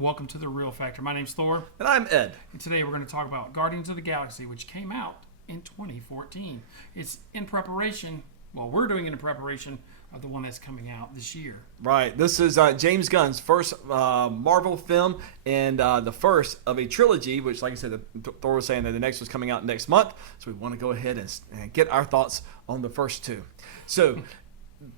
Welcome to The Real Factor. My name's Thor. And I'm Ed. And today we're going to talk about Guardians of the Galaxy, which came out in 2014. It's in preparation, we're doing it in preparation of the one that's coming out this year. Right. This is James Gunn's first Marvel film and the first of a trilogy, which, like I said, Thor was saying that the next was coming out next month. So we want to go ahead and get our thoughts on the first two. So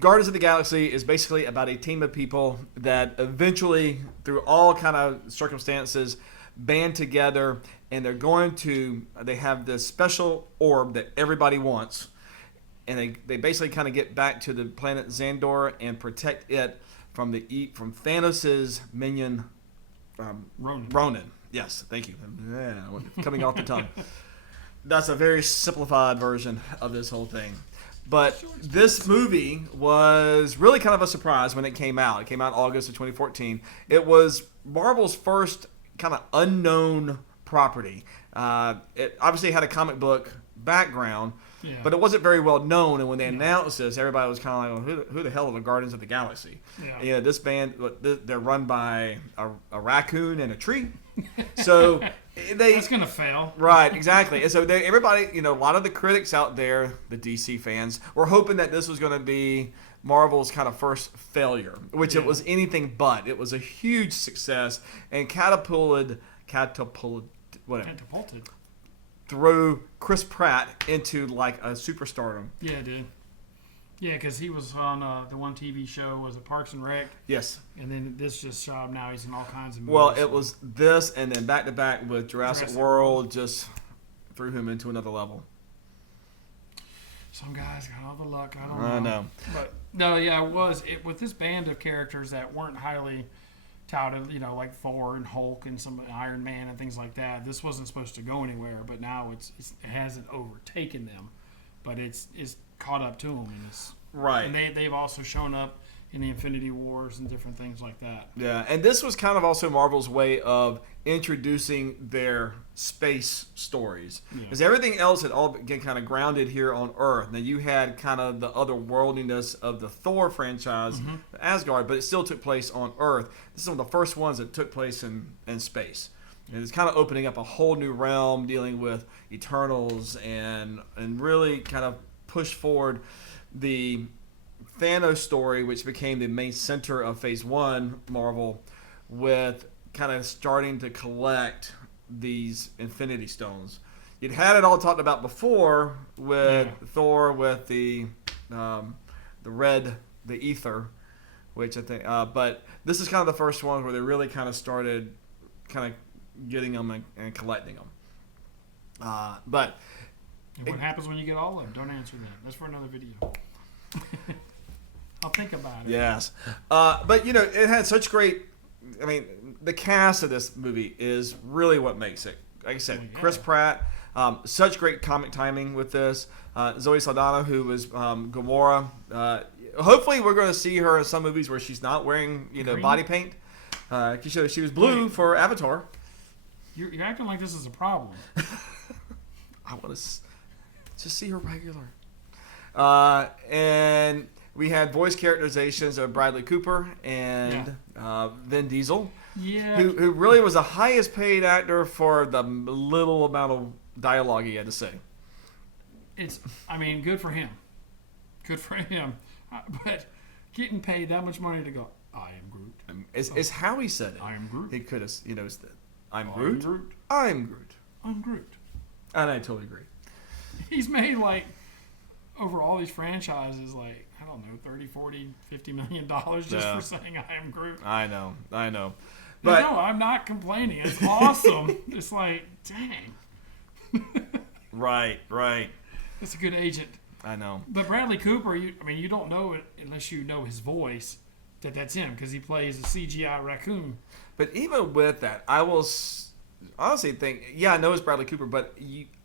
Guardians of the Galaxy is basically about a team of people that eventually, through all kind of circumstances, band together, and they have this special orb that everybody wants, and they basically kind of get back to the planet Xandor and protect it from Thanos' minion, Ronan. Yes, thank you. Yeah, coming off the tongue. That's a very simplified version of this whole thing. But this movie was really kind of a surprise when it came out. It came out in August of 2014. It was Marvel's first kind of unknown property. It obviously had a comic book background, but it wasn't very well known. And when they announced this, everybody was kind of like, well, who the hell are the Guardians of the Galaxy? Yeah. This band, they're run by a raccoon and a tree. So that's going to fail. Right, exactly. And so everybody, a lot of the critics out there, the DC fans, were hoping that this was going to be Marvel's kind of first failure, which it was anything but. It was a huge success and catapulted through Chris Pratt into like a superstardom. Yeah, it did. Yeah, because he was on the one TV show, was it Parks and Rec? Yes. And then this just shot him now. He's in all kinds of movies. Well, it was this, and then back to back with Jurassic World just threw him into another level. Some guys got all the luck. I don't know. But no, yeah, it was. With this band of characters that weren't highly touted, like Thor and Hulk and some Iron Man and things like that. This wasn't supposed to go anywhere, but now it hasn't overtaken them, but it's caught up to them. Right. And they've also shown up in the Infinity Wars and different things like that. Yeah, and this was kind of also Marvel's way of introducing their space stories. Because everything else had all been kind of grounded here on Earth. Now you had kind of the otherworldliness of the Thor franchise, Asgard, but it still took place on Earth. This is one of the first ones that took place in space. And it's kind of opening up a whole new realm, dealing with Eternals and really kind of push forward the Thanos story, which became the main center of Phase 1 Marvel, with kind of starting to collect these Infinity Stones. You'd had it all talked about before with Thor, with the ether, which I think, but this is kind of the first one where they really kind of started kind of getting them and collecting them. But and what happens when you get all of them? Don't answer that. That's for another video. I'll think about it. Yes. But, it had such great... I mean, the cast of this movie is really what makes it. Like I said, Chris Pratt, such great comic timing with this. Zoe Saldana, who was Gamora. Hopefully we're going to see her in some movies where she's not wearing, body paint. She was blue for Avatar. You're acting like this is a problem. I want to just see her regular. And we had voice characterizations of Bradley Cooper and Vin Diesel, who really was the highest paid actor for the little amount of dialogue he had to say. Good for him. Good for him. But getting paid that much money to go, I am Groot. It's how he said it. I am Groot. He could have, I'm Groot. I'm Groot. I'm Groot. And I totally agree. He's made over all these franchises, I don't know, 30, 40, $50 million just for saying I am Groot. I know. But no, I'm not complaining. It's awesome. It's dang. Right. It's a good agent. I know. But Bradley Cooper, you don't know it unless you know his voice, that's him, because he plays a CGI raccoon. But even with that, I will honestly think, I know it's Bradley Cooper, but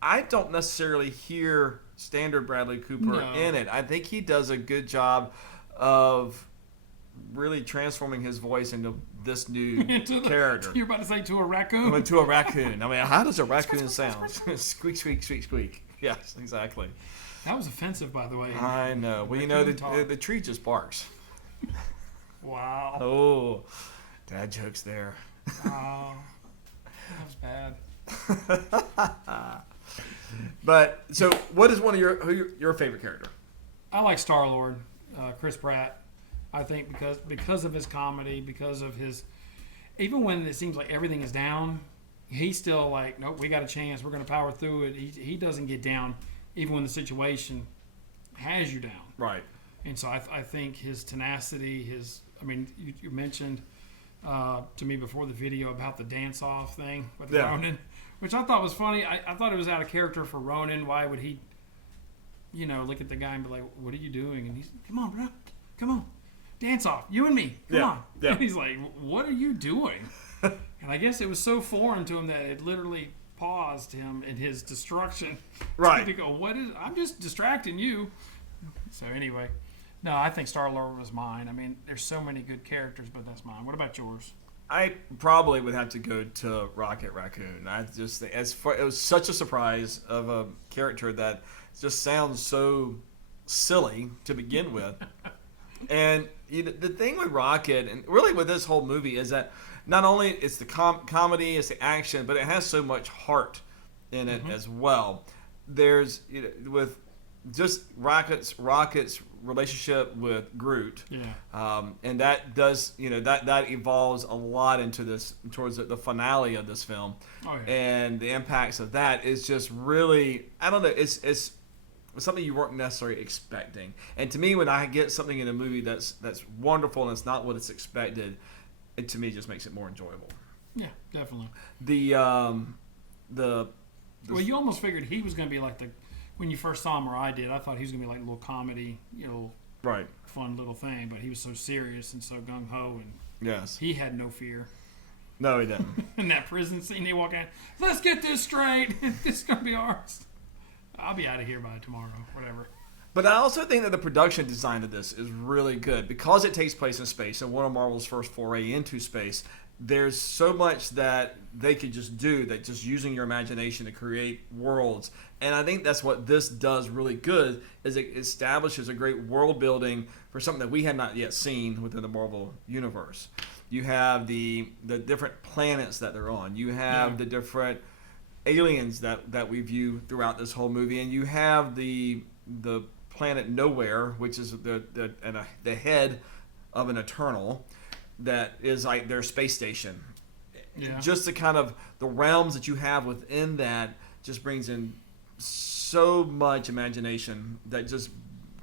I don't necessarily hear standard Bradley Cooper in it. I think he does a good job of really transforming his voice into this new character. You're about to say to a raccoon? Into a raccoon. I mean, how does a raccoon sound? Squeak, squeak, squeak, squeak. Yes, exactly. That was offensive, by the way. I know. Well, the tree just barks. Wow. Oh, dad jokes there. Oh, that was bad. But so, what is one of your favorite character? I like Star-Lord, Chris Pratt. I think because of his comedy, because of his, even when it seems like everything is down, he's still like, nope, we got a chance. We're going to power through it. He doesn't get down, even when the situation has you down. Right. And so I think his tenacity, you mentioned to me before the video about the dance-off thing with Ronan, which I thought was funny. I thought it was out of character for Ronan. Why would he, look at the guy and be like, what are you doing? And he's, come on, bro. Come on. Dance off. You and me. Come on. Yeah. And he's like, what are you doing? And I guess it was so foreign to him that it literally paused him in his destruction. Right. To go, I'm just distracting you. So anyway, no, I think Star-Lord was mine. I mean, there's so many good characters, but that's mine. What about yours? I probably would have to go to Rocket Raccoon. I just think it was such a surprise of a character that just sounds so silly to begin with. And the thing with Rocket, and really with this whole movie, is that not only it's the comedy, it's the action, but it has so much heart in it as well. There's with just Rocket's relationship with Groot, and that does that evolves a lot into this towards the finale of this film, and the impacts of that is just really, I don't know, it's something you weren't necessarily expecting. And to me, when I get something in a movie that's wonderful and it's not what it's expected, it to me just makes it more enjoyable. Yeah, definitely. Well, you almost figured he was going to be like when you first saw him, or I did, I thought he was going to be like a little comedy, right, fun little thing, but he was so serious and so gung-ho, and yes, he had no fear. No, he didn't. In that prison scene, he walk in, let's get this straight. This is going to be ours. I'll be out of here by tomorrow, whatever. But I also think that the production design of this is really good because it takes place in space and one of Marvel's first foray into space. There's so much that they could just do, that just using your imagination to create worlds. And I think that's what this does really good, is it establishes a great world building for something that we have not yet seen within the Marvel universe. You have the different planets that they're on. You have the different aliens that we view throughout this whole movie, and you have the planet Nowhere, which is the head of an Eternal, that is like their space station. Yeah. Just the kind of the realms that you have within that just brings in so much imagination that just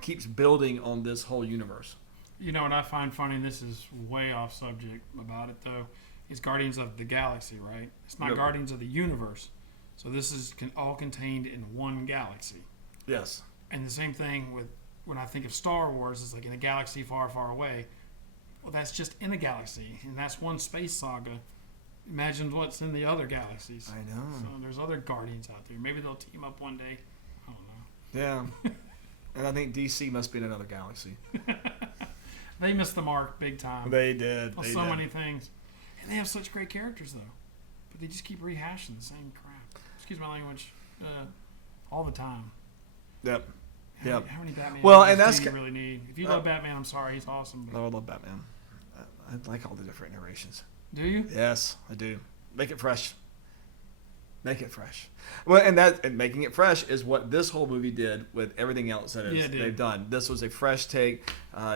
keeps building on this whole universe. What I find funny, and this is way off subject about it though, is Guardians of the Galaxy, right? It's not Guardians of the Universe. So this is all contained in one galaxy. Yes. And the same thing with when I think of Star Wars, it's like in a galaxy far, far away. Well, that's just in a galaxy, and that's one space saga. Imagine what's in the other galaxies. I know. So there's other Guardians out there. Maybe they'll team up one day. I don't know. Yeah. And I think DC must be in another galaxy. They missed the mark big time. They did. On so many things. And they have such great characters, though. But they just keep rehashing the same crap. Excuse my language. All the time. Yep. How many Batman do you really need? If you love Batman, I'm sorry, he's awesome. I love Batman. I like all the different narrations. Do you? Yes, I do. Make it fresh. Make it fresh. Well, and making it fresh is what this whole movie did with everything else that they've done. This was a fresh take.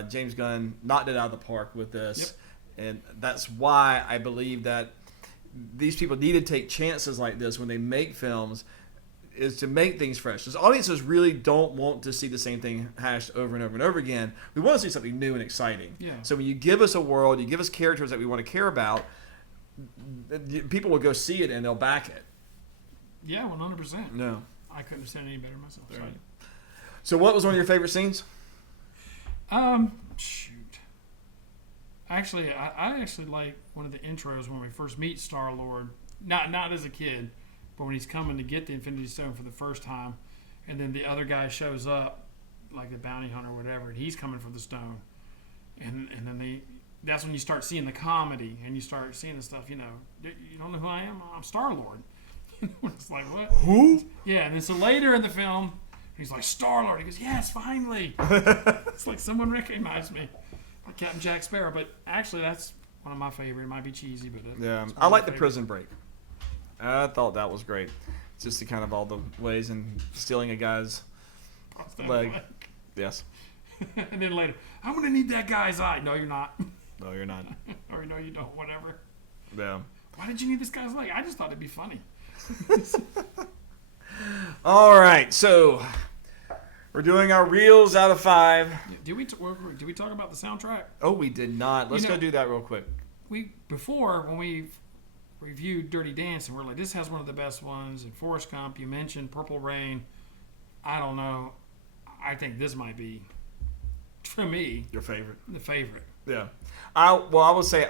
James Gunn knocked it out of the park with this, and that's why I believe that these people need to take chances like this when they make films, is to make things fresh. Because audiences really don't want to see the same thing hashed over and over and over again. We want to see something new and exciting. Yeah. So when you give us a world, you give us characters that we want to care about, people will go see it and they'll back it. Yeah, 100%. No. I couldn't have said it any better myself. Sorry. So what was one of your favorite scenes? Shoot. Actually, I actually like one of the intros when we first meet Star-Lord. Not as a kid, but when he's coming to get the Infinity Stone for the first time, and then the other guy shows up, like the bounty hunter or whatever, and he's coming for the stone. And then that's when you start seeing the comedy, and you start seeing the stuff, you don't know who I am? I'm Star-Lord. It's like, what? Who? Yeah, and then so later in the film, he's like, Star-Lord. He goes, yes, finally. It's like someone recognized me. Like Captain Jack Sparrow. But actually, that's one of my favorite. It might be cheesy, but Yeah, it's one I of my like the favorite. prison break. I thought that was great. Just the kind of all the ways and stealing a guy's leg. Yes. And then later, I'm gonna need that guy's eye. No, you're not. No, you're not. Or no, you don't. Whatever. Yeah. Why did you need this guy's leg? I just thought it'd be funny. All right, so we're doing our reels out of 5. Did we talk about the soundtrack? Oh, we did not. Let's go do that real quick. Before when we reviewed Dirty Dancing, we're like, this has one of the best ones. And Forrest Gump, you mentioned Purple Rain. I don't know. I think this might be, for me, Your favorite. the favorite. Yeah. I will say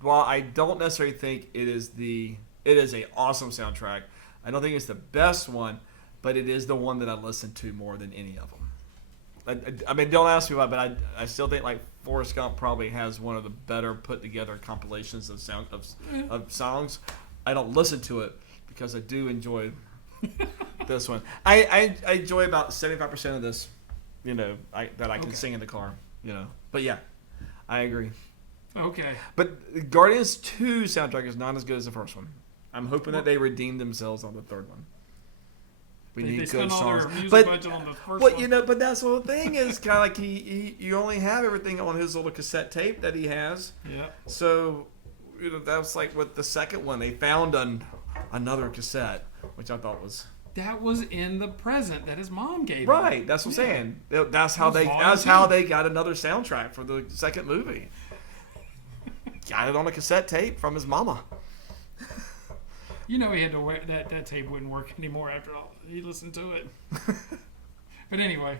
while I don't necessarily think it is a awesome soundtrack. I don't think it's the best one, but it is the one that I listen to more than any of them. I mean, don't ask me why, but I still think like Forrest Gump probably has one of the better put together compilations of songs. I don't listen to it because I do enjoy this one. I enjoy about 75% of this, that I can sing in the car, But yeah, I agree. Okay. But Guardians 2 soundtrack is not as good as the first one. I'm hoping that they redeem themselves on the third one. We need good songs. Their music budget on the first one. But that's the whole thing is kind of like you only have everything on his little cassette tape that he has. Yeah. So, that was like with the second one. They found another cassette, which I thought was... That was in the present that his mom gave him. Right, that's what I'm saying. That's how they got another soundtrack for the second movie. Got it on a cassette tape from his mama. He had to wear that tape wouldn't work anymore after all. He listened to it. But anyway,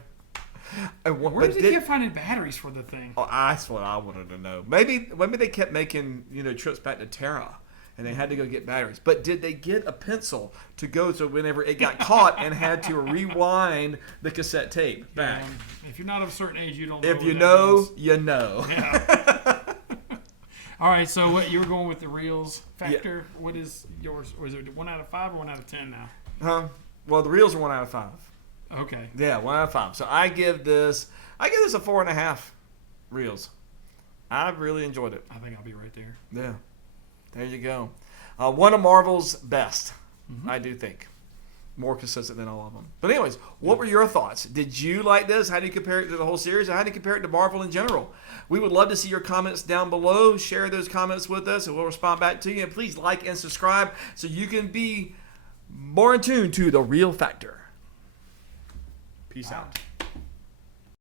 where did he keep finding batteries for the thing? Oh, that's what I wanted to know. Maybe they kept making trips back to Terra, and they had to go get batteries. But did they get a pencil to go so whenever it got caught and had to rewind the cassette tape back? If you're not of a certain age, you don't know. If you know, you know. Yeah. All right, so what you were going with the reels factor? Yeah. What is yours? Was it 1 out of 5 or 1 out of 10 now? Well, the reels are 1 out of 5. Okay. Yeah, 1 out of 5. So I give this a 4.5 reels. I really enjoyed it. I think I'll be right there. Yeah, there you go. One of Marvel's best, I do think. More consistent than all of them. But anyways, what were your thoughts? Did you like this? How do you compare it to the whole series? Or how do you compare it to Marvel in general? We would love to see your comments down below. Share those comments with us and we'll respond back to you. And please like and subscribe so you can be more in tune to the real factor. Peace out.